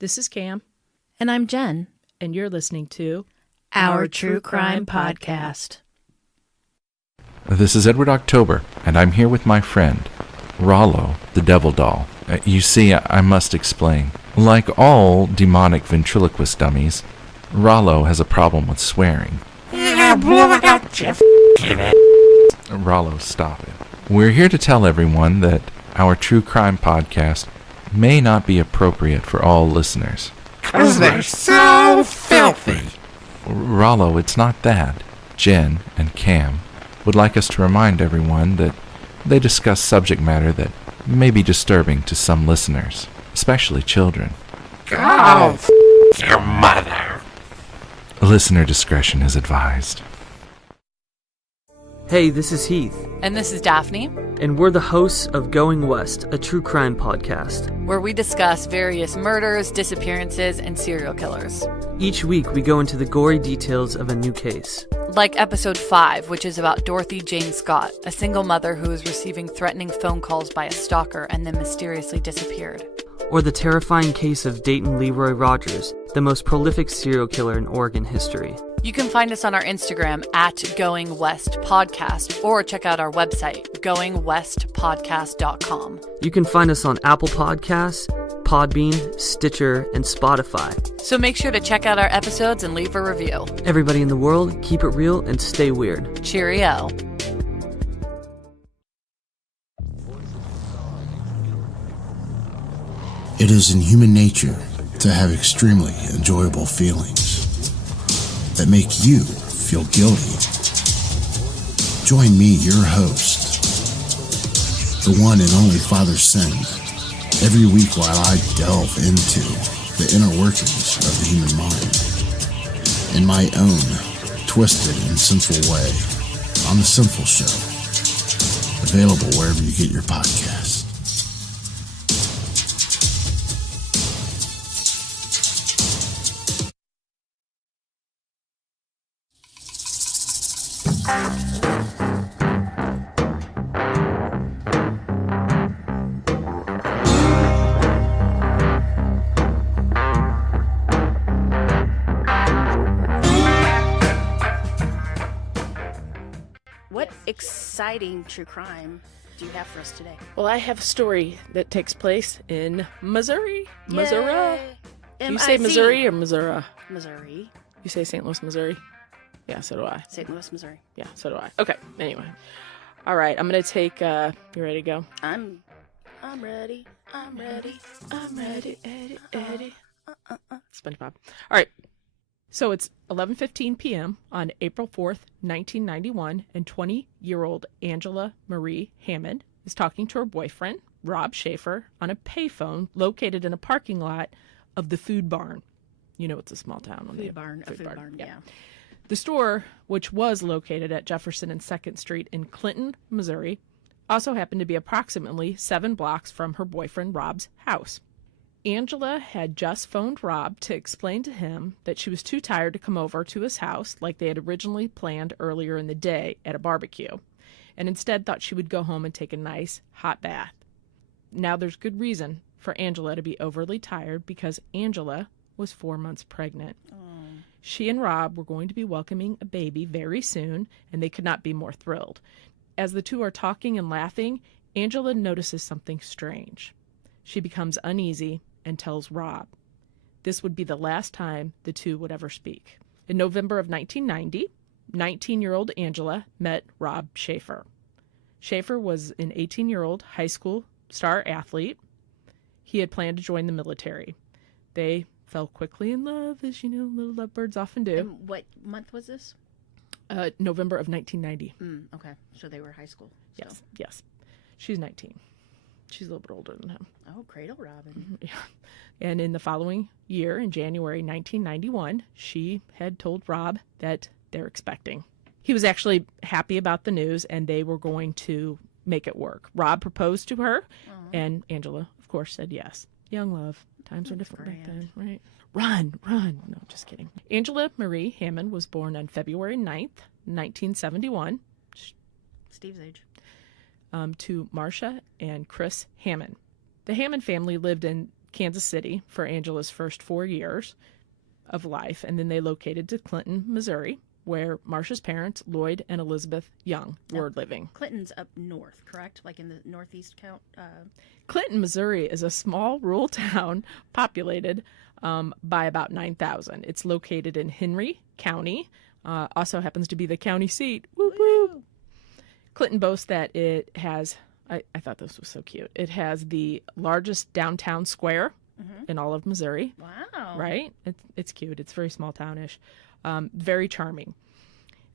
This is Cam. And I'm Jen. And you're listening to Our True Crime Podcast. This is Edward October, and I'm here with my friend, Rollo, the Devil Doll. You see, I must explain. Like all demonic ventriloquist dummies, Rollo has a problem with swearing. Rollo, stop it. We're here to tell everyone that our True Crime Podcast may not be appropriate for all listeners. 'Cause they're so filthy. Rollo, it's not that. Jen and Cam would like us to remind everyone that they discuss subject matter that may be disturbing to some listeners, especially children. Go f*** your mother. Listener discretion is advised. Hey, this is Heath. And this is Daphne, And we're the hosts of Going West, a true crime podcast. where we discuss various murders, disappearances, and serial killers. Each week, we go into the gory details of a new case. Like episode 5, which is about Dorothy Jane Scott, a single mother who was receiving threatening phone calls by a stalker and then mysteriously disappeared. Or the terrifying case of Dayton Leroy Rogers, the most prolific serial killer in Oregon history. You can find us on our Instagram at Going West Podcast, or check out our website, goingwestpodcast.com. You can find us on Apple Podcasts, Podbean, Stitcher, and Spotify. So make sure to check out our episodes and leave a review. Everybody in the world, keep it real and stay weird. Cheerio. It is in human nature to have extremely enjoyable feelings that make you feel guilty. Join me, your host, the one and only Father Sin, every week while I delve into the inner workings of the human mind in my own twisted and sinful way on The Synful Show, available wherever you get your podcasts. What exciting true crime do you have for us today? Well, I have a story that takes place in Missouri. Missouri. Do you say Missouri or Missouri? Missouri. You say St. Louis, Missouri? Yeah, so do I. St. Louis, Missouri. Yeah, so do I. Okay, anyway. All right, I'm going to take, you ready to go? I'm ready. I'm ready. I'm ready. Eddie. SpongeBob. All right. So it's 11:15 p.m. on April 4th, 1991, and 20-year-old Angela Marie Hammond is talking to her boyfriend, Rob Shafer, on a payphone located in a parking lot of the Food Barn. You know, it's a small town. Food barn, yeah. The store, which was located at Jefferson and 2nd Street in Clinton, Missouri, also happened to be approximately 7 blocks from her boyfriend Rob's house. Angela had just phoned Rob to explain to him that she was too tired to come over to his house like they had originally planned earlier in the day at a barbecue, and instead thought she would go home and take a nice hot bath. Now there's good reason for Angela to be overly tired because Angela was 4 months pregnant. She and Rob were going to be welcoming a baby very soon, and they could not be more thrilled. As the two are talking and laughing, Angela notices something strange. She becomes uneasy and tells Rob. This would be the last time the two would ever speak. In November of 1990, 19-year-old Angela met Rob Shafer. Shafer was an 18-year-old high school star athlete. He had planned to join the military. They fell quickly in love, as you know, little lovebirds often do. And what month was this? November of 1990. Okay, so they were high school. So. Yes. She's 19. She's a little bit older than him. Oh, Cradle Robin. Yeah. And in the following year, in January 1991, she had told Rob that they're expecting. He was actually happy about the news, and they were going to make it work. Rob proposed to her, and Angela, of course, said yes. Young love. Times are different back then, right? Run. No, just kidding. Angela Marie Hammond was born on February 9th, 1971. Steve's age. To Marcia and Chris Hammond. The Hammond family lived in Kansas City for Angela's first 4 years of life, and then they located to Clinton, Missouri, where Marcia's parents, Lloyd and Elizabeth Young, were living. Clinton's up north, correct? Like in the northeast count? Clinton, Missouri is a small rural town populated by about 9,000. It's located in Henry County, also happens to be the county seat. Whoop, whoop. Clinton boasts that it has, I thought this was so cute, it has the largest downtown square in all of Missouri. Wow. Right? It's cute. It's very small townish. Very charming.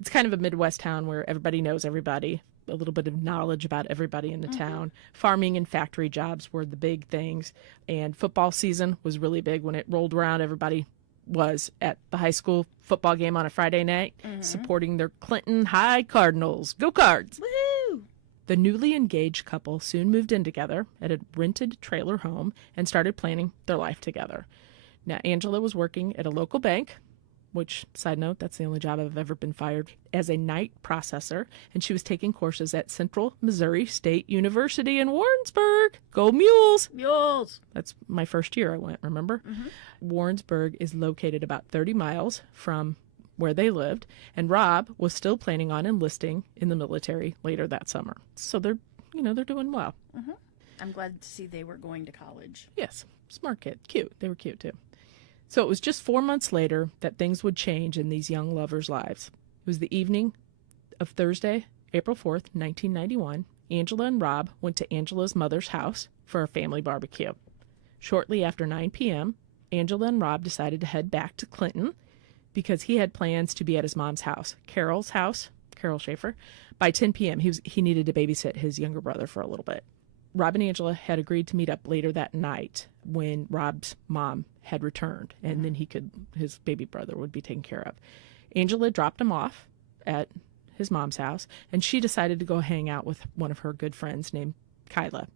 It's kind of a Midwest town where everybody knows everybody, a little bit of knowledge about everybody in the town. Farming and factory jobs were the big things, and football season was really big. When it rolled around, everybody was at the high school football game on a Friday night supporting their Clinton High Cardinals. Go Cards! Woo! The newly engaged couple soon moved in together at a rented trailer home and started planning their life together. Now, Angela was working at a local bank, which, side note, that's the only job I've ever been fired, as a night processor, and she was taking courses at Central Missouri State University in Warrensburg. Go Mules! Mules! That's my first year I went, remember? Warrensburg is located about 30 miles from where they lived, and Rob was still planning on enlisting in the military later that summer. So they're doing well. I'm glad to see they were going to college. Yes, smart kid. Cute. They were cute, too. So it was just 4 months later that things would change in these young lovers' lives. It was the evening of Thursday, April 4th, 1991. Angela and Rob went to Angela's mother's house for a family barbecue. Shortly after 9 p.m., Angela and Rob decided to head back to Clinton because he had plans to be at his mom's house, Carol Shafer, by 10 p.m. He needed to babysit his younger brother for a little bit. Rob and Angela had agreed to meet up later that night when Rob's mom had returned, and then his baby brother would be taken care of. Angela dropped him off at his mom's house, and she decided to go hang out with one of her good friends named Kyla.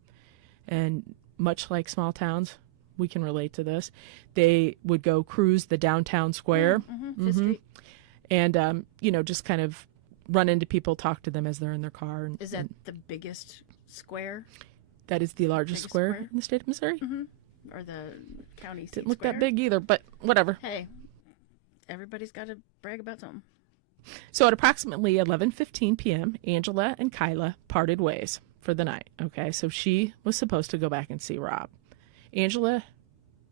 And much like small towns, we can relate to this. They would go cruise the downtown square, Fifth Street. and just kind of run into people, talk to them as they're in their car. Is that the biggest square? That is the largest Biggest square square? in the state of Missouri. Or the county seat Didn't look square? that big either, but whatever. Hey, everybody's got to brag about something. So at approximately 11:15 p.m., Angela and Kyla parted ways for the night. Okay, so she was supposed to go back and see Rob. Angela,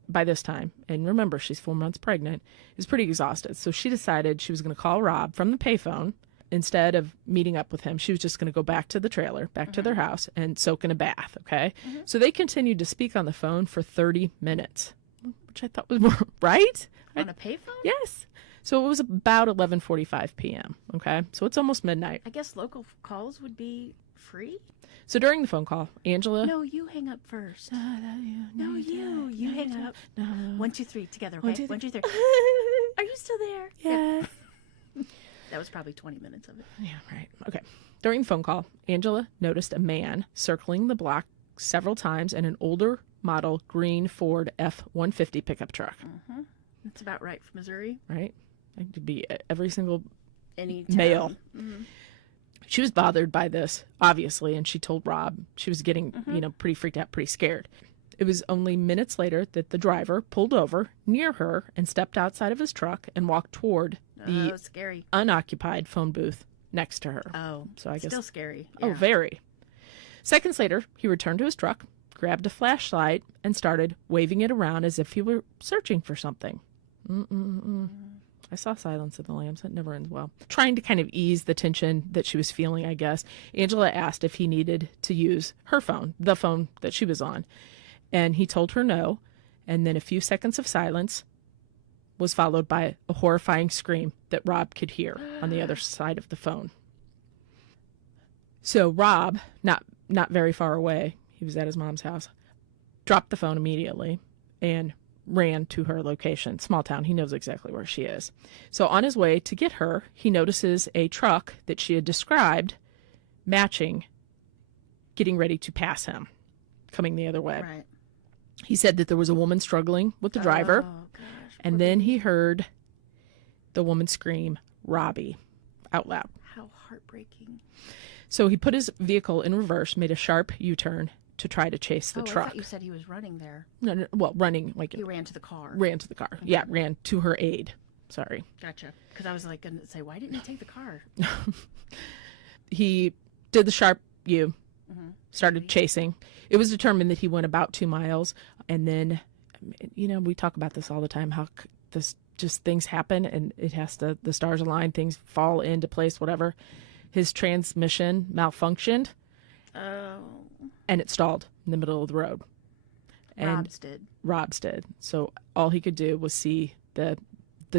by this time, and remember she's 4 months pregnant, is pretty exhausted. So she decided she was going to call Rob from the payphone. Instead of meeting up with him, she was just going to go back to the trailer, back to their house, and soak in a bath, okay? So they continued to speak on the phone for 30 minutes, which I thought was more, right? On a payphone? Yes. So it was about 11:45 p.m., okay? So it's almost midnight. I guess local calls would be free? So during the phone call, Angela... No, you hang up first. No, you hang up. No. 1, 2, 3, together, okay? 1, 2, 3. 1, 2, 3. Are you still there? Yes. That was probably 20 minutes of it. Yeah, right. Okay. During the phone call, Angela noticed a man circling the block several times in an older model green Ford F-150 pickup truck. That's about right for Missouri. Right? It could be every single Any town. male. She was bothered by this, obviously, and she told Rob she was getting, pretty freaked out, pretty scared. It was only minutes later that the driver pulled over near her and stepped outside of his truck and walked toward the scary. unoccupied phone booth next to her. Oh, So I guess still scary. Oh, Yeah. very. Seconds later, he returned to his truck, grabbed a flashlight, and started waving it around as if he were searching for something. I saw Silence of the Lambs. That never ends well. Trying to kind of ease the tension that she was feeling, I guess, Angela asked if he needed to use her phone, the phone that she was on. And he told her no. And then a few seconds of silence was followed by a horrifying scream that Rob could hear on the other side of the phone. So Rob, not very far away, he was at his mom's house, dropped the phone immediately and ran to her location. Small town, he knows exactly where she is. So on his way to get her, he notices a truck that she had described matching, getting ready to pass him, coming the other way. Right. He said that there was a woman struggling with the driver, Oh, gosh. and then he heard the woman scream, "Robbie," out loud. How heartbreaking. So he put his vehicle in reverse, made a sharp U-turn, to try to chase the I truck. thought you said he was running there. No, well, running like He ran to the car. ran to the car. Yeah, ran to her aid. Sorry. Gotcha. Because I was like going to say, why didn't he take the car? He did the sharp U, started chasing. It was determined that he went about 2 miles, and then, we talk about this all the time, how this just things happen, and the stars align, things fall into place, whatever. His transmission malfunctioned, and it stalled in the middle of the road. And Rob's did. So all he could do was see the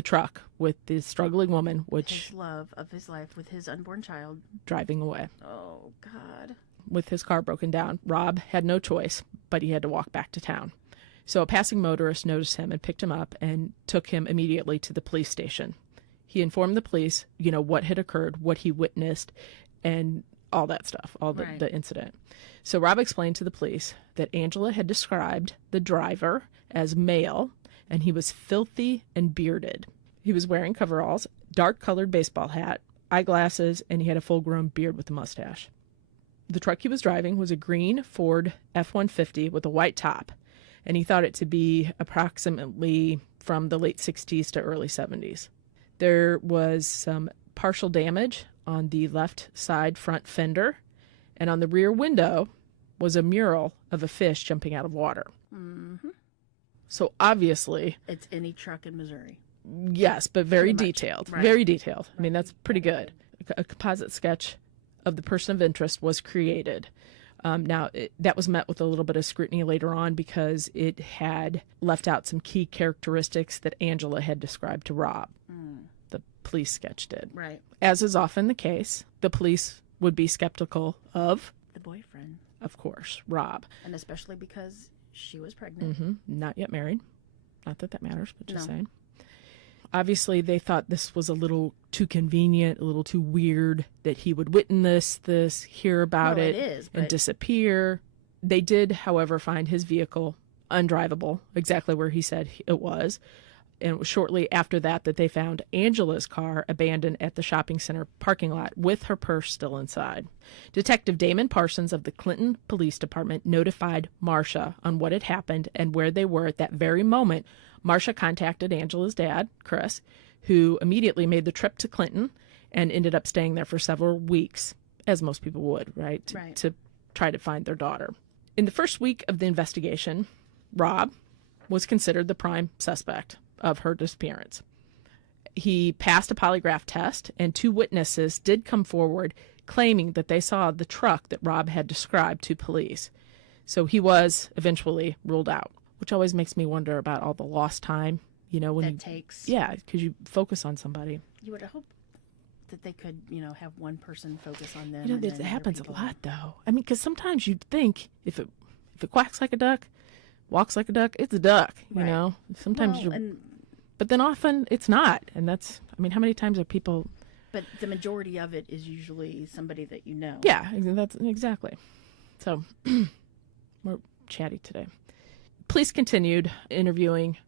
truck with the struggling woman, which his love of his life with his unborn child, driving away. Oh, God. With his car broken down, Rob had no choice, but he had to walk back to town. So a passing motorist noticed him and picked him up and took him immediately to the police station. He informed the police, what had occurred, what he witnessed, and all that stuff, the incident. So Rob explained to the police that Angela had described the driver as male, and he was filthy and bearded. He was wearing coveralls, dark-colored baseball hat, eyeglasses, and he had a full-grown beard with a mustache. The truck he was driving was a green Ford F-150 with a white top, and he thought it to be approximately from the late 60s to early 70s. There was some partial damage on the left side front fender, and on the rear window was a mural of a fish jumping out of water. Mm-hmm. So obviously... It's any truck in Missouri. Yes, but very detailed. Right. Very detailed. I mean, that's pretty good. A composite sketch of the person of interest was created. That was met with a little bit of scrutiny later on because it had left out some key characteristics that Angela had described to Rob. The police sketch did. Right. As is often the case, the police would be skeptical of... the boyfriend. Of course, Rob. And especially because she was pregnant. Mm-hmm. Not yet married. Not that matters, but just saying. Obviously, they thought this was a little too convenient, a little too weird that he would witness this, hear about it, and disappear. They did, however, find his vehicle undrivable, exactly where he said it was. And it was shortly after that they found Angela's car abandoned at the shopping center parking lot with her purse still inside. Detective Damon Parsons of the Clinton Police Department notified Marcia on what had happened and where they were at that very moment. Marcia contacted Angela's dad, Chris, who immediately made the trip to Clinton and ended up staying there for several weeks, as most people would, right? To try to find their daughter. In the first week of the investigation, Rob was considered the prime suspect of her disappearance. He passed a polygraph test, and 2 witnesses did come forward claiming that they saw the truck that Rob had described to police. So he was eventually ruled out, which always makes me wonder about all the lost time, when it takes. Yeah, because you focus on somebody. You would hope that they could, have one person focus on them. It happens a lot, though. I mean, because sometimes you'd think if it quacks like a duck, walks like a duck, it's a duck, Sometimes but then often it's not. And that's, how many times are people... But the majority of it is usually somebody that you know. Yeah, that's exactly. So, we're chatty today. Police continued interviewing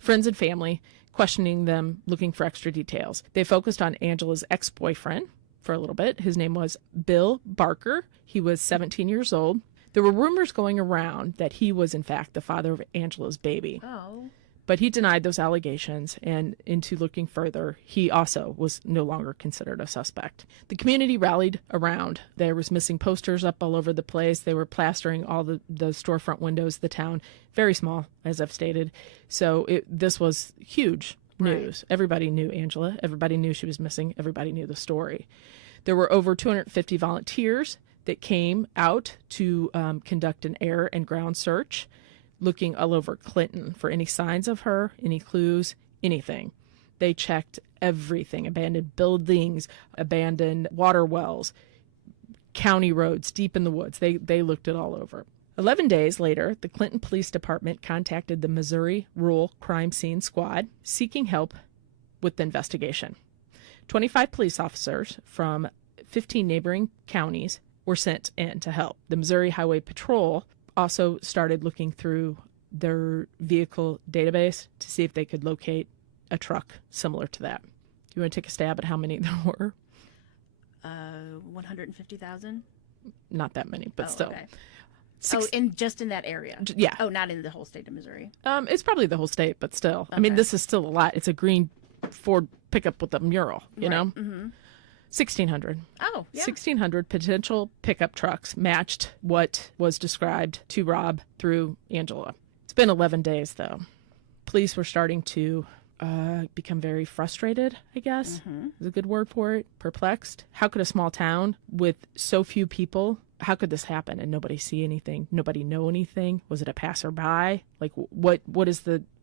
friends and family, questioning them, looking for extra details. They focused on Angela's ex-boyfriend for a little bit. His name was Bill Barker. He was 17 years old. There were rumors going around that he was, in fact, the father of Angela's baby. Oh. But he denied those allegations, and into looking further, he also was no longer considered a suspect. The community rallied around. There was missing posters up all over the place. They were plastering all the storefront windows of the town. Very small, as I've stated. So this was huge news. Right. Everybody knew Angela. Everybody knew she was missing. Everybody knew the story. There were over 250 volunteers that came out to conduct an air and ground search, looking all over Clinton for any signs of her, any clues, anything. They checked everything, abandoned buildings, abandoned water wells, county roads, deep in the woods. They looked it all over. 11 days later, the Clinton Police Department contacted the Missouri Rural Crime Scene Squad, seeking help with the investigation. 25 police officers from 15 neighboring counties were sent in to help. The Missouri Highway Patrol also started looking through their vehicle database to see if they could locate a truck similar to that. Do you want to take a stab at how many there were? 150,000. not that many, but still. Okay. Six- just in that area? Yeah. Oh, not in the whole state of Missouri. It's probably the whole state, but still. I mean, Okay. this is still a lot. It's a green Ford pickup with a mural, you know? Mm-hmm. 1,600. Oh, yeah. 1,600 potential pickup trucks matched what was described to Rob through Angela. It's been 11 days, though. Police were starting to become very frustrated, I guess is a good word for it. Perplexed. How could a small town with so few people, how could this happen and nobody see anything? Nobody know anything? Was it a passerby? Like,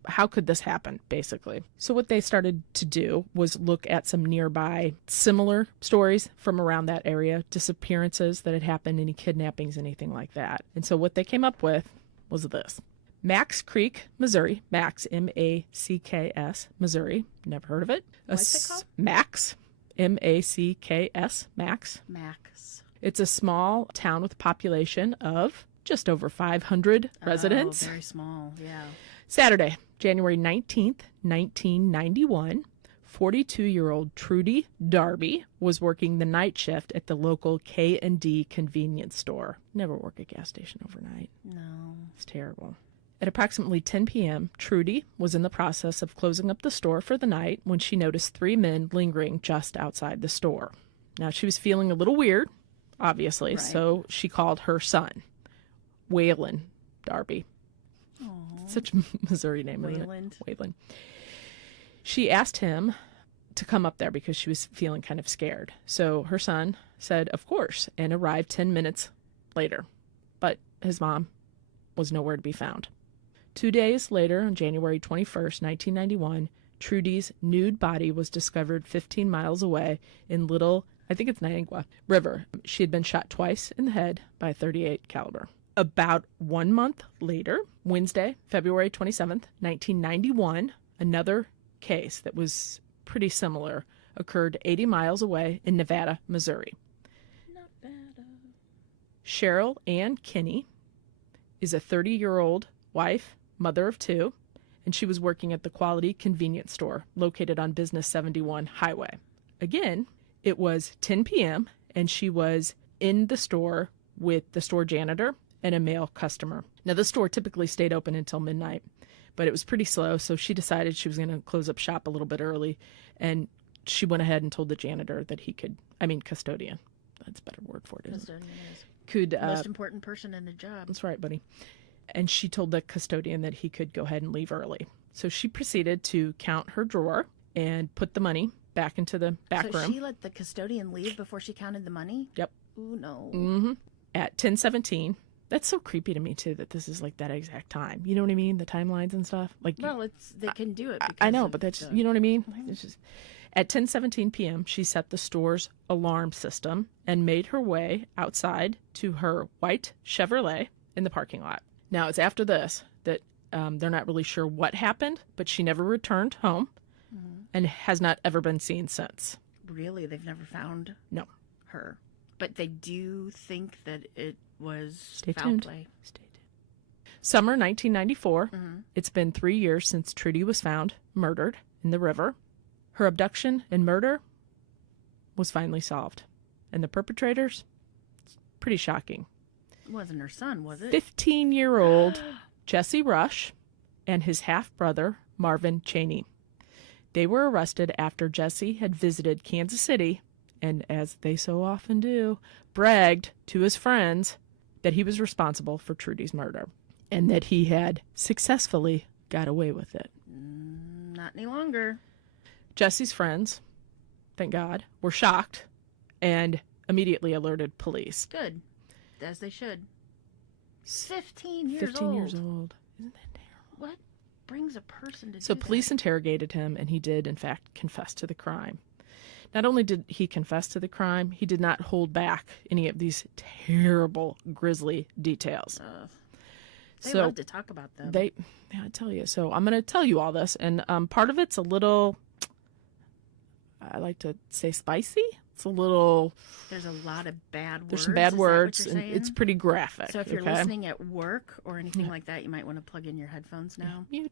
how could this happen, basically? So what they started to do was look at some nearby similar stories from around that area, disappearances that had happened, any kidnappings, anything like that. And so what they came up with was this. Max Creek, Missouri. Max, M-A-C-K-S, Missouri. Never heard of it. What's it called? Max, M-A-C-K-S, Max. Max. It's a small town with a population of just over 500 residents. Oh, very small, yeah. Saturday, January 19th, 1991, 42-year-old Trudy Darby was working the night shift at the local K&D convenience store. Never work a gas station overnight. No. It's terrible. At approximately 10 p.m., Trudy was in the process of closing up the store for the night when she noticed 3 men lingering just outside the store. Now, she was feeling a little weird, obviously, so she called her son, Waylon Darby. Such a Missouri name, isn't it? Waylon. She asked him to come up there because she was feeling kind of scared. So her son said, of course, and arrived 10 minutes later. But his mom was nowhere to be found. 2 days later, on January 21st, 1991, Trudy's nude body was discovered 15 miles away in Little, I think it's Niagara River. She had been shot twice in the head by a .38 caliber. About 1 month later, Wednesday, February 27th, 1991, another case that was pretty similar occurred 80 miles away in Nevada, Missouri. Nevada. Cheryl Ann Kinney is a 30-year-old wife, mother of 2, and she was working at the Quality Convenience Store located on Business 71 Highway. Again, it was 10 p.m., and she was in the store with the store janitor and a male customer. Now, the store typically stayed open until midnight, but it was pretty slow, so she decided she was going to close up shop a little bit early, and she went ahead and told the janitor that he could, custodian. That's a better word for it, isn't it? Custodian is. Could, Most important person in the job. That's right, buddy. And she told the custodian that he could go ahead and leave early. So she proceeded to count her drawer and put the money back into the back So room. she let the custodian leave before she counted the money? Yep. Ooh, no. Mm-hmm. At 10:17. That's so creepy to me, too, that this is like that exact time. You know what I mean? The timelines and stuff. Like, Well, they can do it. Because I know, of but that's, the- you know what I mean? It's just, at 10:17 p.m., she set the store's alarm system and made her way outside to her white Chevrolet in the parking lot. Now, it's after this that they're not really sure what happened, but she never returned home and has not ever been seen since. Really? They've never found No. her. But they do think that it was Stay foul tuned. play. Stay tuned. Summer 1994. It's been 3 years since Trudy was found murdered in the river. Her abduction and murder was finally solved. And the perpetrators? It's pretty shocking. It wasn't her son, was it? 15-year-old Jesse Rush and his half-brother, Marvin Cheney. They were arrested after Jesse had visited Kansas City and, as they so often do, bragged to his friends that he was responsible for Trudy's murder and that he had successfully got away with it. Not any longer. Jesse's friends, thank God, were shocked and immediately alerted police. Good. As they should. 15 years 15 old. years old. Isn't that terrible? What brings a person to So do police that? interrogated him, and he did, in fact, confess to the crime. Not only did he confess to the crime, he did not hold back any of these terrible, grisly details. They love to talk about them. I tell you. So I'm going to tell you all this, and part of it's a little, I like to say spicy. It's a little, There's a lot of bad words. there's some bad Is that what words, you're and saying? it's pretty graphic. So if you're okay? listening at work or anything like that, you might want to plug in your headphones now. Mute.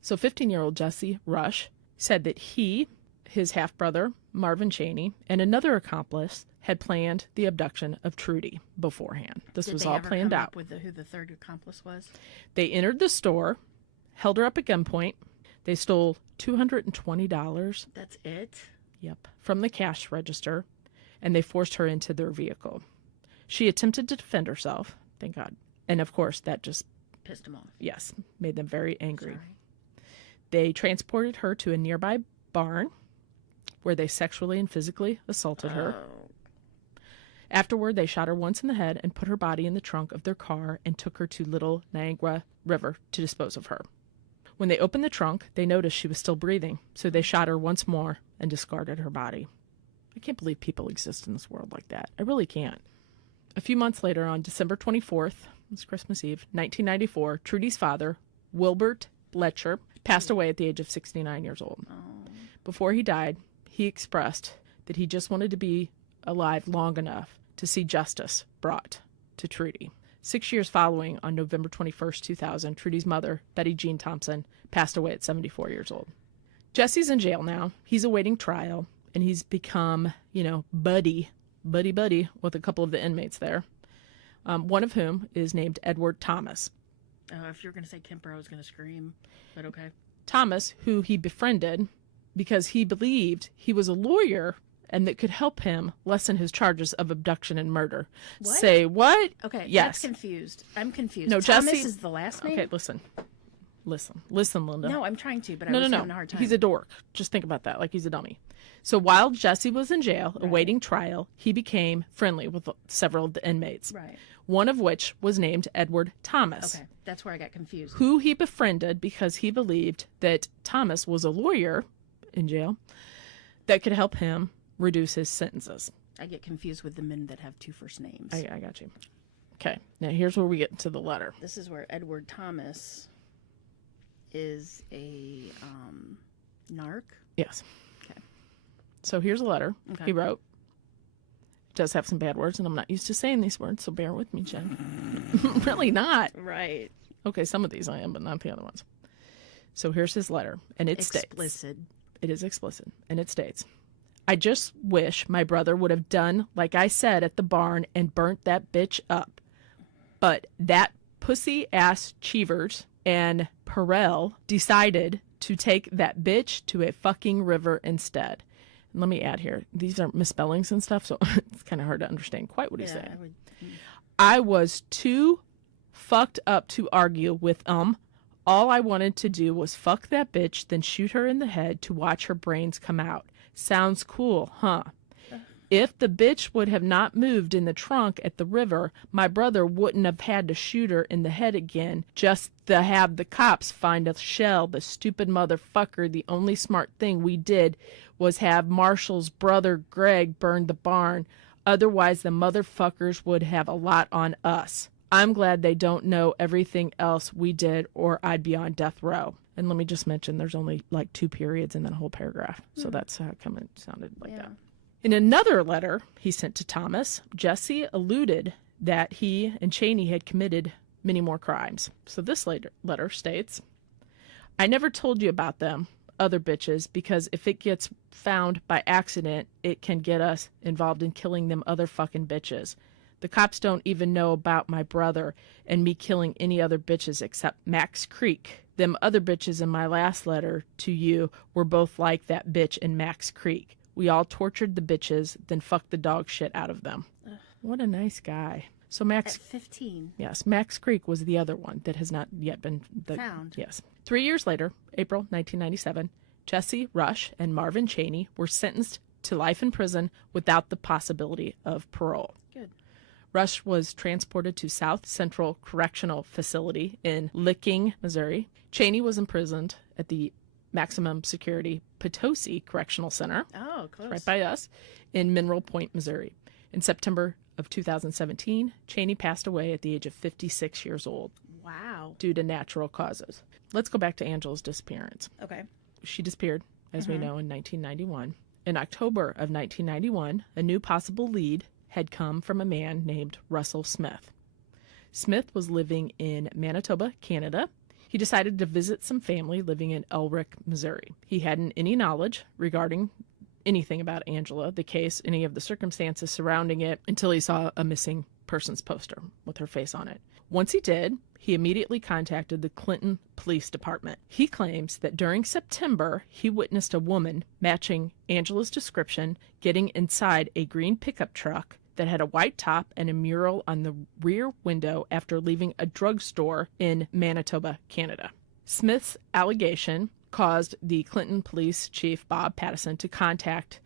So 15-year-old Jesse Rush said that he, his half-brother, Marvin Cheney, and another accomplice had planned the abduction of Trudy beforehand. This Did was they all ever planned come out. up with who the third accomplice was? They entered the store, held her up at gunpoint. They stole $220. That's it? Yep, from the cash register, and they forced her into their vehicle. She attempted to defend herself, thank God. And of course, that just, Pissed him off. yes, made them very angry. Sorry. They transported her to a nearby barn where they sexually and physically assaulted her. Oh. Afterward, they shot her once in the head and put her body in the trunk of their car and took her to Little Niagara River to dispose of her. When they opened the trunk, they noticed she was still breathing, so they shot her once more and discarded her body. I can't believe people exist in this world like that. I really can't. A few months later, on December 24th, it's Christmas Eve, 1994, Trudy's father, Wilbert Letcher, passed away at the age of 69 years old. Before he died, he expressed that he just wanted to be alive long enough to see justice brought to Trudy. 6 years following, on November 21st, 2000, Trudy's mother, Betty Jean Thompson, passed away at 74 years old. Jesse's in jail now. He's awaiting trial, and he's become, buddy with a couple of the inmates there, one of whom is named Edward Thomas. Oh, if you're going to say Kemper, I was going to scream, but okay. Thomas, who he befriended because he believed he was a lawyer and that could help him lessen his charges of abduction and murder. What? Say what? Okay, Yes. that's confused. I'm confused. No, Thomas Jesse- is the last name? Okay, listen, Linda. No, I'm trying to, but I No, was no, having no. a hard time. He's a dork. Just think about that, like he's a dummy. So while Jesse was in jail awaiting trial, he became friendly with several of the inmates, Right. one of which was named Edward Thomas, Okay, that's where I got confused. who he befriended because he believed that Thomas was a lawyer in jail that could help him reduce his sentences. I get confused with the men that have two first names. I got you. Okay, now here's where we get into the letter. This is where Edward Thomas is a narc. Yes. Okay. So here's a letter Okay. he wrote. It does have some bad words, and I'm not used to saying these words, so bear with me, Jen. Really not. Right. Okay, some of these I am, but not the other ones. So here's his letter, and it states. Explicit. It is explicit, and it states, I just wish my brother would have done like I said at the barn and burnt that bitch up. But that pussy-ass Cheevers and Perel decided to take that bitch to a fucking river instead. And let me add here, these are misspellings and stuff, so it's kind of hard to understand quite what he's saying. I was too fucked up to argue with All I wanted to do was fuck that bitch, then shoot her in the head to watch her brains come out. Sounds cool, huh? If the bitch would have not moved in the trunk at the river, my brother wouldn't have had to shoot her in the head again just to have the cops find a shell. The stupid motherfucker, the only smart thing we did was have Marshall's brother Greg burn the barn. Otherwise, the motherfuckers would have a lot on us. I'm glad they don't know everything else we did or I'd be on death row. And let me just mention there's only like 2 periods and then a whole paragraph. So that's how come it sounded like that. In another letter he sent to Thomas, Jesse alluded that he and Cheney had committed many more crimes. So this letter states, I never told you about them, other bitches, because if it gets found by accident, it can get us involved in killing them other fucking bitches. The cops don't even know about my brother and me killing any other bitches except Max Creek. Them other bitches in my last letter to you were both like that bitch in Max Creek. We all tortured the bitches, then fucked the dog shit out of them. Ugh. What a nice guy. So Max... At 15. Yes, Max Creek was the other one that has not yet been... Found. Yes. 3 years later, April 1997, Jesse Rush and Marvin Cheney were sentenced to life in prison without the possibility of parole. Good. Rush was transported to South Central Correctional Facility in Licking, Missouri. Cheney was imprisoned at the Maximum Security Potosi Correctional Center, Oh, close. right by us, in Mineral Point, Missouri. In September of 2017, Cheney passed away at the age of 56 years old Wow. due to natural causes. Let's go back to Angela's disappearance. Okay. She disappeared, as we know, in 1991. In October of 1991, a new possible lead had come from a man named Russell Smith. Smith was living in Manitoba, Canada. He decided to visit some family living in Elric, Missouri. He hadn't any knowledge regarding anything about Angela, the case, any of the circumstances surrounding it, until he saw a missing persons poster with her face on it. Once he did, he immediately contacted the Clinton Police Department. He claims that during September, he witnessed a woman matching Angela's description getting inside a green pickup truck that had a white top and a mural on the rear window after leaving a drugstore in Manitoba, Canada. Smith's allegation caused the Clinton Police Chief Bob Pattison to contact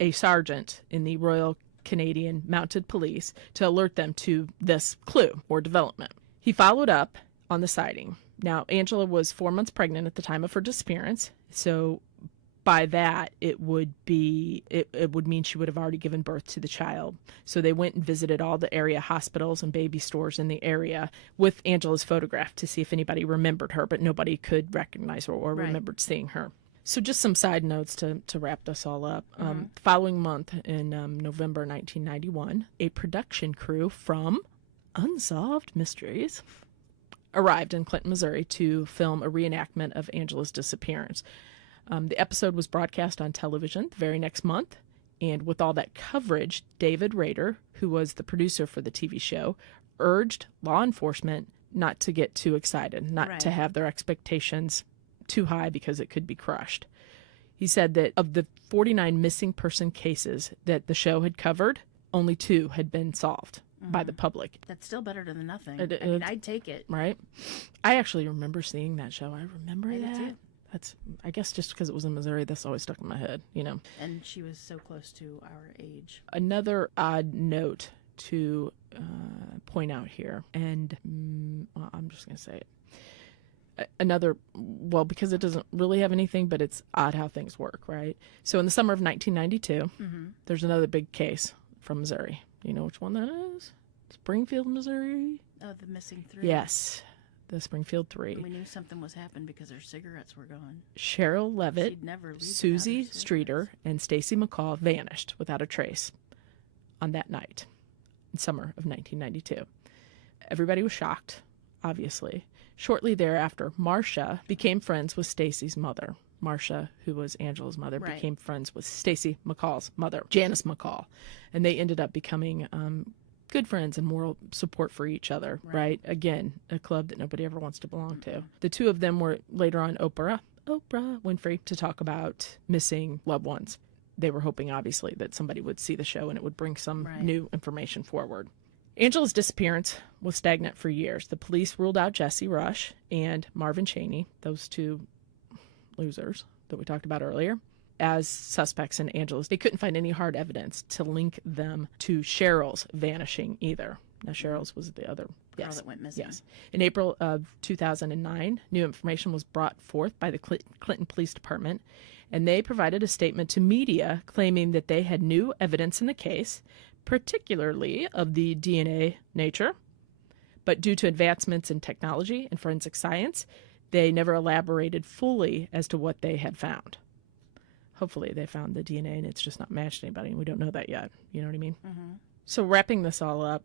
a sergeant in the Royal Canadian Mounted Police to alert them to this clue or development. He followed up on the sighting. Now, Angela was 4 months pregnant at the time of her disappearance, so by that it would mean she would have already given birth to the child. So they went and visited all the area hospitals and baby stores in the area with Angela's photograph to see if anybody remembered her, but nobody could recognize her or remembered seeing her. So just some side notes to wrap this all up. The following month, in November 1991, a production crew from Unsolved Mysteries arrived in Clinton, Missouri to film a reenactment of Angela's disappearance. The episode was broadcast on television the very next month, and with all that coverage, David Rader, who was the producer for the TV show, urged law enforcement not to get too excited, not to have their expectations too high because it could be crushed. He said that of the 49 missing person cases that the show had covered, only 2 had been solved by the public. That's still better than nothing. I mean, I'd take it. Right? I actually remember seeing that show. I remember I do that. too. That's, I guess just because it was in Missouri, that's always stuck in my head, you know. And she was so close to our age. Another odd note to point out here, and well, I'm just going to say it. Because it doesn't really have anything, but it's odd how things work, right? So in the summer of 1992, there's another big case from Missouri. Do you know which one that is? Springfield, Missouri? Oh, the missing 3. Yes, the Springfield 3. We knew something was happening because her cigarettes were gone. Cheryl Levitt, She'd never leave Susie without her Streeter, and Stacy McCall vanished without a trace on that night in summer of 1992. Everybody was shocked, obviously. Shortly thereafter, Marcia became friends with Stacy's mother. Marcia, who was Angela's mother, became friends with Stacy McCall's mother, Janice McCall. And they ended up becoming good friends and moral support for each other, right? Again, a club that nobody ever wants to belong to. The 2 of them were later on Oprah Winfrey, to talk about missing loved ones. They were hoping, obviously, that somebody would see the show and it would bring some new information forward. Angela's disappearance was stagnant for years. The police ruled out Jesse Rush and Marvin Chaney, those 2 losers that we talked about earlier, as suspects in Angela's. They couldn't find any hard evidence to link them to Cheryl's vanishing either. Now, Cheryl's was the other girl that went missing. Yes. In April of 2009, new information was brought forth by the Clinton Police Department, and they provided a statement to media claiming that they had new evidence in the case, particularly of the DNA nature, but due to advancements in technology and forensic science, they never elaborated fully as to what they had found. Hopefully they found the DNA and it's just not matched anybody, and we don't know that yet. You know what I mean? So wrapping this all up,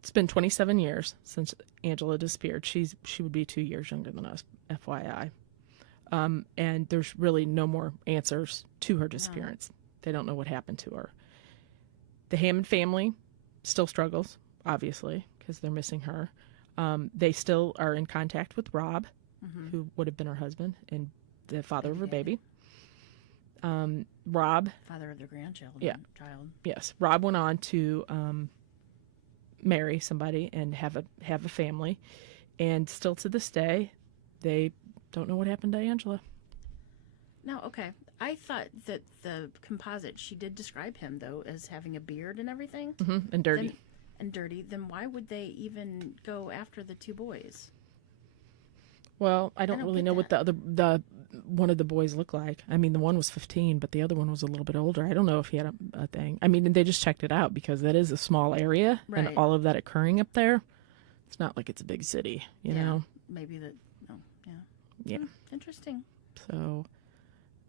it's been 27 years since Angela disappeared. She would be 2 years younger than us, FYI. And there's really no more answers to her disappearance. They don't know what happened to her. The Hammond family still struggles, obviously, because they're missing her. They still are in contact with Rob, who would have been her husband and the father of her baby. Rob, father of their grandchild. Child. Yes, Rob went on to marry somebody and have a family, and still to this day, they don't know what happened to Angela. No, okay. I thought that the composite, she did describe him, though, as having a beard and everything. And dirty. Then why would they even go after the 2 boys? Well, I don't really know what the one of the boys looked like. I mean, the one was 15, but the other one was a little bit older. I don't know if he had a thing. I mean, they just checked it out because that is a small area, and all of that occurring up there, it's not like it's a big city, you know? Maybe that, Yeah. Interesting. So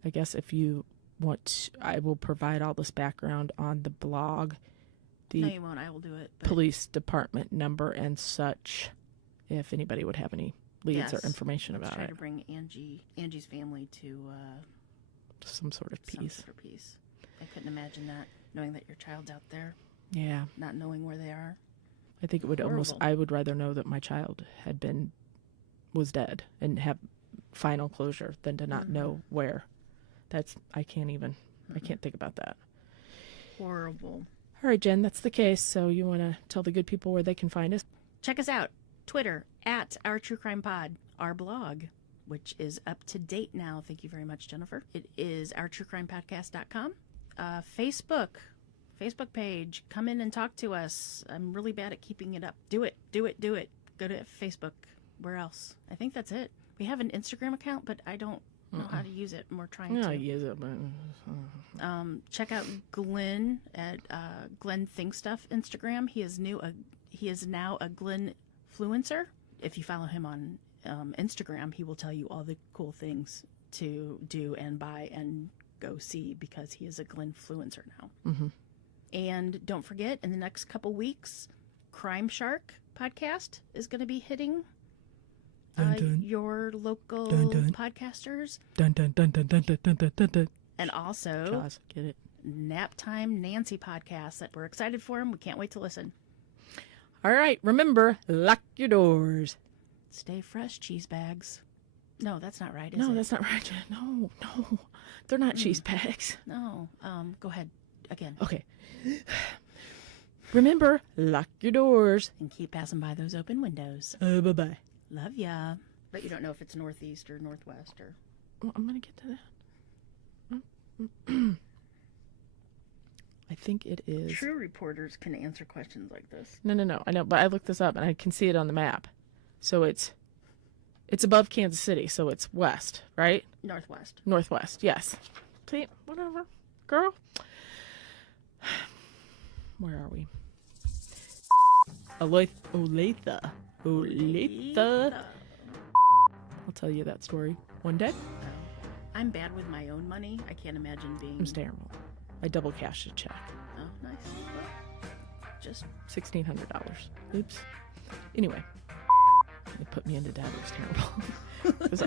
I guess if you want, I will provide all this background on the blog, the No, you won't. I will do it. police department number and such, if anybody would have any leads or information about Try it. to bring Angie's family to some sort of Some peace. sort of peace. I couldn't imagine that, knowing that your child's out there, Yeah. not knowing where they are. I think it would almost, Horrible. I would rather know that my child was dead and have final closure than to not know where. I can't think about that. Horrible. All right, Jen, that's the case. So you want to tell the good people where they can find us? Check us out. Twitter, at Our True Crime Pod. Our blog, which is up to date now. Thank you very much, Jennifer. It is ourtruecrimepodcast.com. Facebook page. Come in and talk to us. I'm really bad at keeping it up. Do it. Go to Facebook. Where else? I think that's it. We have an Instagram account, but I don't know how to use it, and we're trying No, to. use it, but Check out Glenn at Glenn Think Stuff Instagram. He is now a Glenn Fluencer. If you follow him on Instagram, he will tell you all the cool things to do and buy and go see because he is a Glenn Fluencer now. Mm-hmm. And don't forget, in the next couple weeks, Crime Shark podcast is going to be hitting your local podcasters. Dun dun dun dun dun dun dun dun dun dun. And also Jaws, get it? Nap Time Nancy podcast that we're excited for him. We can't wait to listen. All right, remember, lock your doors. Stay fresh, cheese bags. No, that's not right, is No, it? that's not right, Jen. No. They're not cheese bags. No. Go ahead. Again. Okay. Remember, lock your doors. And keep passing by those open windows. Bye-bye. Love ya. But you don't know if it's northeast or northwest or... Well, I'm going to get to that. I think it is. True reporters can answer questions like this. No. I know, but I looked this up and I can see it on the map. So it's above Kansas City, so it's west, right? Northwest. Northwest, yes. See, whatever. Girl. Where are we? Olathe. I'll tell you that story one day. I'm bad with my own money. I can't imagine being... It was terrible. I double cashed a check. Oh, nice. Well, just... $1,600. Oops. Anyway. It put me into debt. It was terrible. It was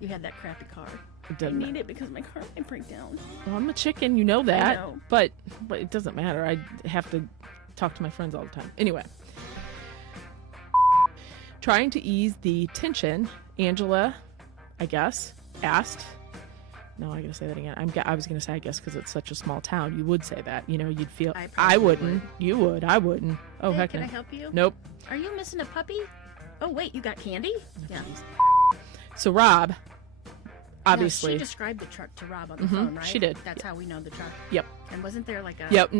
You had that crappy car. it I doesn't need it because my car might break down. Well, I'm a chicken, you know that. know. But it doesn't matter. I have to talk to my friends all the time. Anyway. Trying to ease the tension, Angela, I guess, asked. No, I gotta say that again. I was gonna say, I guess, because it's such a small town, you would say that. You know, you'd feel. I I probably wouldn't. You would. I wouldn't. Oh, Hey, heck can no. I help you? Nope. Are you missing a puppy? Oh, wait, you got candy? Yeah. So Rob, Now, obviously. she described the truck to Rob on the phone, right? she did. That's how we know the truck. Yep. And wasn't there like a... Yep.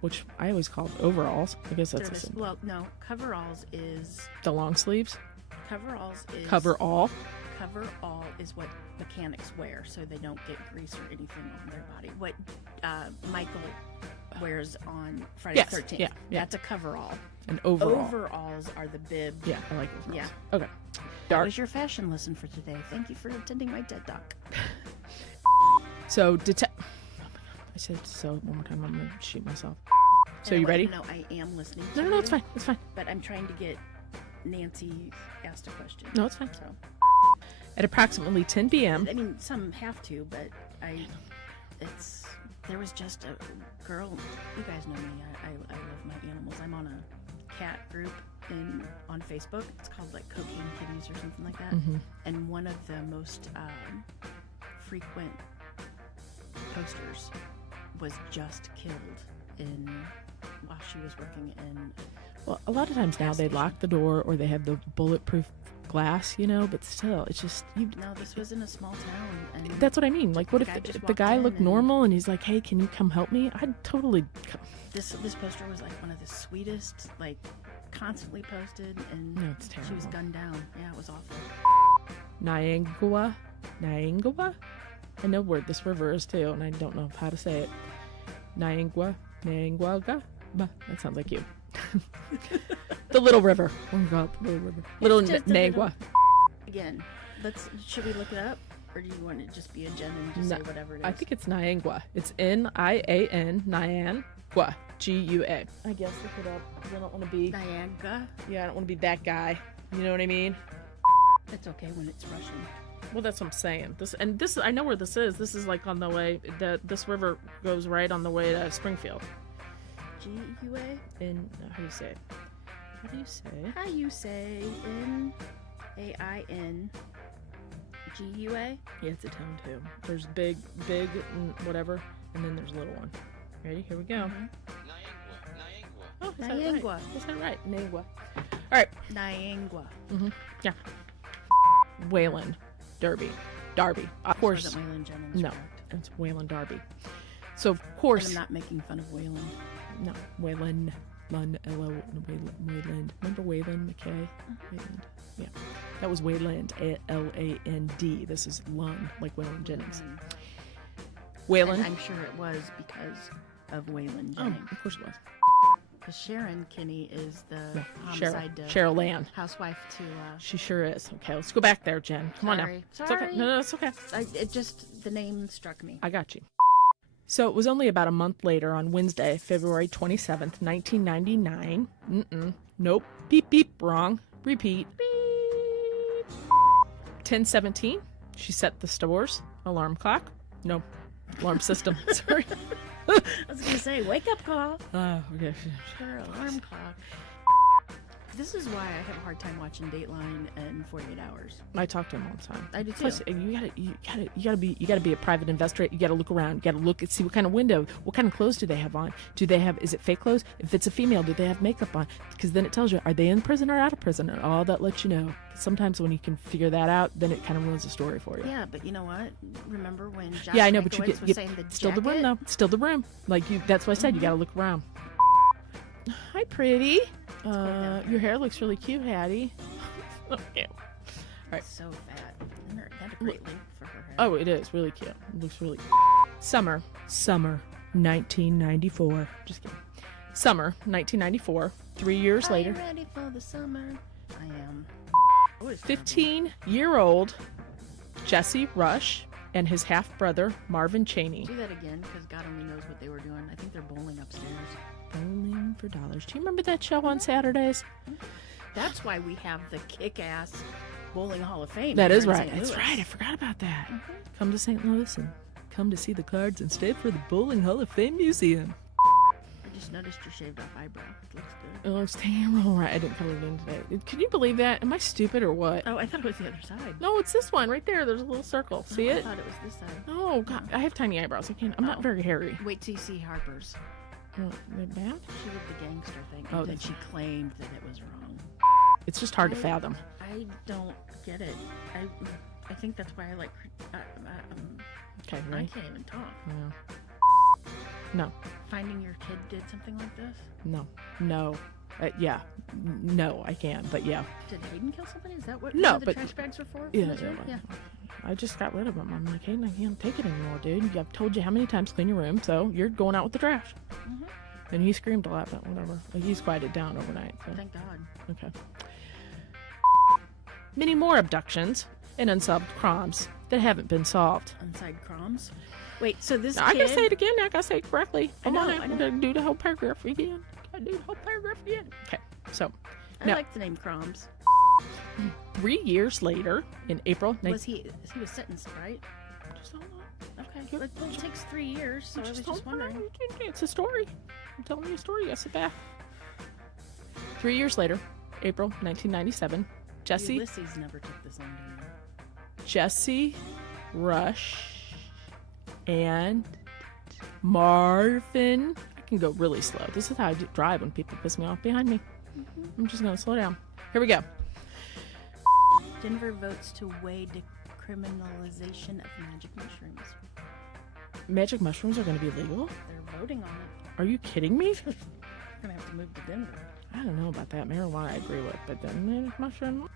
Which I always called overalls. I guess that's service? the same. Well, no. Coveralls is... The long sleeves. Coveralls is... Cover all. Coverall is what mechanics wear so they don't get grease or anything on their body. What Michael wears on Friday Yes, the 13th. yeah. That's a coverall. And overall. Overalls are the bib. Yeah, I like overalls. Yeah. Okay. That Dark. was your fashion lesson for today. Thank you for attending my TED Talk. So, I said so one more time. I'm going to shoot myself. So, And you I ready? want you to know I am listening to No, you, it's fine. It's fine. But I'm trying to get Nancy asked a question. No, it's fine. So, At approximately 10 p.m. I mean, some have to, but there was just a girl. You guys know me. I love my animals. I'm on a cat group on Facebook. It's called like Cocaine Kitties or something like that. And one of the most frequent posters was just killed while she was working in. Well, a lot of times now they lock the door or they have the bulletproof glass, you know, but still, it's just... No, this was in a small town. And That's what I mean. Like, what guy if just the walked guy in looked and- normal and he's like, hey, can you come help me? I'd totally... This poster was like one of the sweetest, like constantly posted, and No, it's she was terrible. gunned down. Yeah, it was awful. Niangua? I know where this river is too, and I don't know how to say it. Nianguaga? That sounds like you. The little river. Oh my god, the little river. Little just a Nangua. Again, should we look it up, or do you want it to just be a Jen and just No, say whatever it is? I think it's Niangua. It's Nian, Niangua. G-U-A. I guess look it up. 'Cause I don't want to be... Niagara. Yeah, I don't want to be that guy. You know what I mean? It's okay when it's Russian. Well, that's what I'm saying. This I know where this is. This is like on the way. This river goes right on the way to Springfield. G-U-A? How do you say it? How do you say? How you say N-A-I-N-G-U-A? Yeah, it's a town too. There's big, whatever, and then there's a little one. Ready? Here we go. Oh, Niangua. Is that right? Niangua. All right. Niangua. Yeah. Wayland. Darby. Of course. Wasn't Waylon Jennings, No, correct? it's Wayland Darby. So, of And course. I'm not making fun of Wayland. No, Wayland. Wayland. Remember Wayland McKay? Wayland. Yeah. That was Wayland. L-A-N-D. This is Lund, like Waylon Jennings. Wayland. And I'm sure it was because of Waylon Oh, Jennings. of course it was. Because Sharon Kinney is the Cheryl, homicide Cheryl Land. housewife to... She sure is. Okay, let's go back there, Jen. Come on now. Sorry. It's okay. No, it's okay. The name struck me. I got you. So it was only about a month later on Wednesday, February 27th, 1999. Nope. Beep, beep. Wrong. Repeat. Beep. 10:17. She set the store's alarm clock. No. Alarm system. Sorry. I was going to say, wake up call. Okay. Her alarm clock. This is why I have a hard time watching Dateline and 48 Hours. I talk to him all the time. I do too. Plus, you gotta be a private investor. You gotta look around. You gotta look and see what kind of window, what kind of clothes do they have on? Is it fake clothes? If it's a female, do they have makeup on? Because then it tells you, are they in prison or out of prison? And all that lets you know. Sometimes when you can figure that out, then it kind of ruins the story for you. Yeah, but you know what? Remember when Josh Yeah, I know, but Mankiewicz was saying the still the room jacket? though. Still the room. Like you. That's what I said. You gotta look around. Hi, pretty. Your hair looks really cute, Hattie. Ew. Right. So fat. And that's a great length for her hair. Oh, it is really cute. It looks really. Summer, 1994. Just kidding. Summer, 1994. 3 years Are later. you ready for the summer? I am. 15-year-old Jesse Rush and his half-brother Marvin Cheney. Do that again, because God only knows what they were doing. I think they're bowling upstairs. Bowling for dollars. Do you remember that show on Saturdays? That's why we have the kick-ass Bowling Hall of Fame. That here is in right. St. That's Louis. right. I forgot about that. Come to St. Louis and come to see the cards and stay for the Bowling Hall of Fame Museum. I just noticed your shaved off eyebrow. It looks good. It looks terrible. Right. I didn't color it in today. Can you believe that? Am I stupid or what? Oh, I thought it was the other side. No, it's this one right there. There's a little circle. See I it? thought it was this side. Oh, God. I have tiny eyebrows. I'm not very hairy. Wait till you see Harper's. Oh, they're bad? She did the gangster thing, Oh, and then that's- she claimed that it was wrong. It's just hard to fathom. I don't get it. I think that's why I like... Okay, I right? can't even talk. No. Finding your kid did something like this? No. Yeah. No, I can, but yeah. Did Hayden kill somebody? Is that what No, one of the but- trash bags were for? Yeah, Missouri? yeah. I just got rid of them. I'm like, hey, I can't take it anymore, dude. I've told you how many times to clean your room, so you're going out with the trash. And he screamed a lot, but whatever. He's quieted down overnight. So. Thank God. Okay. Many more abductions and unsolved crimes that haven't been solved. Inside Croms. Wait, so this I kid... gotta say it again. I gotta say it correctly. Come on, I I'm know. gonna do the whole paragraph again. Okay, so I now like the name Croms. 3 years later, in April, He was sentenced, right? Just hold on. Okay. Well, it takes 3 years, so I was just hold on. wondering. It's a story. I'm telling you a story. I sit back. 3 years later, April 1997, Jesse Ulysses never took this long, did he? Jesse Rush and Marvin. I can go really slow. This is how I drive when people piss me off behind me. I'm just going to slow down. Here we go. Denver votes to weigh decriminalization of magic mushrooms. Magic mushrooms are going to be legal? They're voting on it. Are you kidding me? We're gonna have to move to Denver. I don't know about that. Marijuana I agree with, but then magic mushroom...